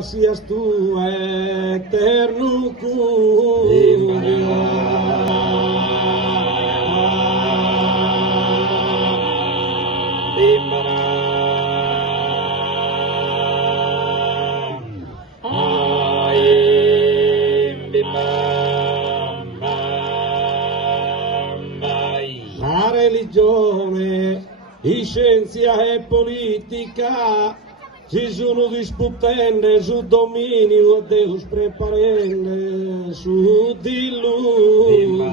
Sias tu eterno curio. La religione, scienza e politica si sono disputando sul dominio e Deus preparando su diluvio.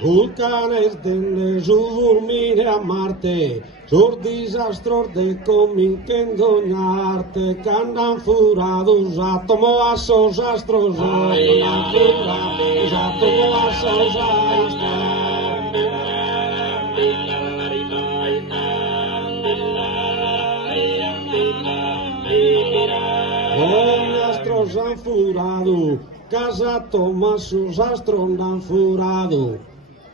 Vulcanes dende su fulmine a Marte, sur disastros de cominquen doñarte, que andan furados átomos a sos astros, andan furados átomos a sos astros. Os astros han furado, casa toma sus astros han furado.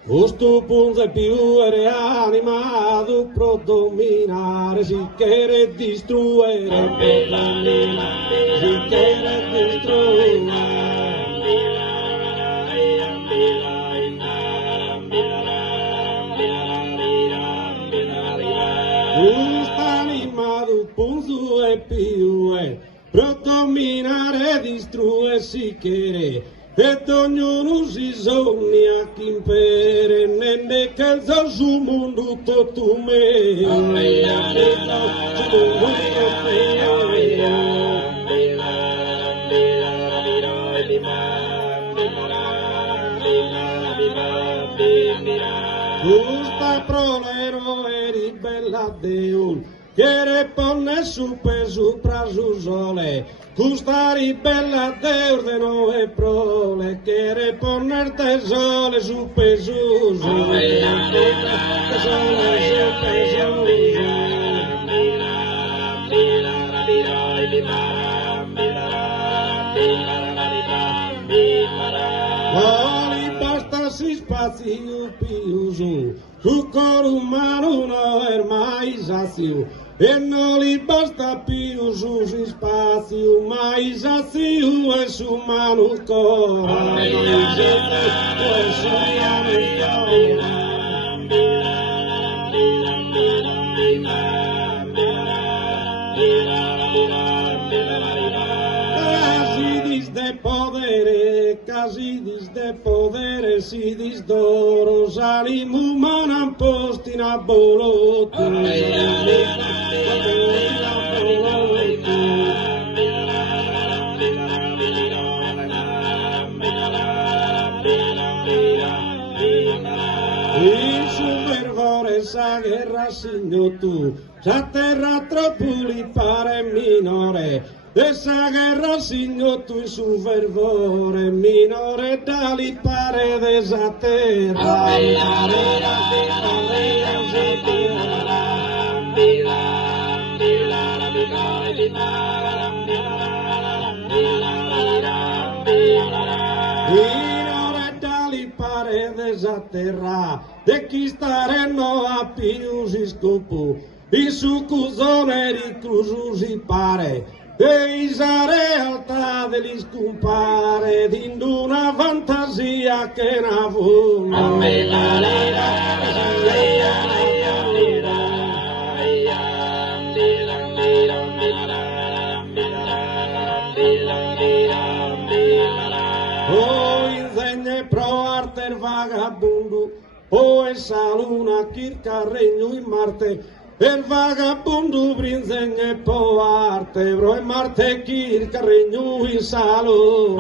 Questo punto è più reanimato per dominare, si chiede distruggere, si chiede distruggere. Questo animato punto è più per dominare, distruggere, si chiede. E ognuno si sogna chi impere, nenne che il suo mondo tutto me. Questa prolero è ribella Dio, che pone su per sopra su sole. Questa ribella Deus de nove prole, che poner te sole su per su sole. Oli basta si spazio più su cor umano no è mai sazio. E non gli basta più su spazio, ma il sazio è su mano cuore. Casi de podere, si dis d'oro, salim umana posti na bolotto. Il suo fervore sa guerra signo tu, sa terra troppo li pare minore. Essa guerra signo tu il suo fervore minore da li pare desa terra. Minore da li pare desa terra, de chi stare no a più si scopo, il suo cusone ricluso si pare. E la realtà degli scompare in una fantasia che ne vola. Oh, insegna pro arte il vagabondo, oh, essa luna chirca regno in Marte. El vagabondo brinzenge po arte, bro e Marte kirka regno in salo.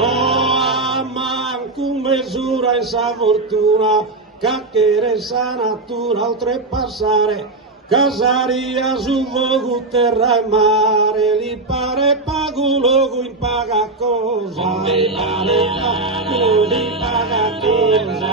Oh, manco misura esa fortuna, cacchiere esa natura oltrepassare. Casaria su vogu terra e mare, li pare pagu logo in paga cosa, li pare pagu in paga cosa.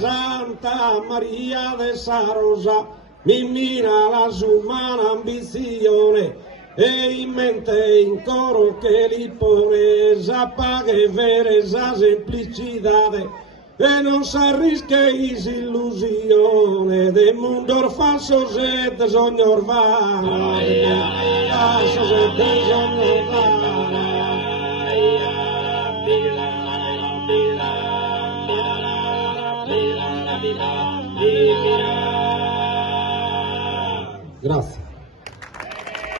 Santa Maria de esa Rosa, mi mira la su umana ambizione, e in mente in coro che li pone esa paga e vera esa semplicitade e non s'arrisca isillusione del mondo falso se bisogna orvano falso se bisogna orvano. Grazie.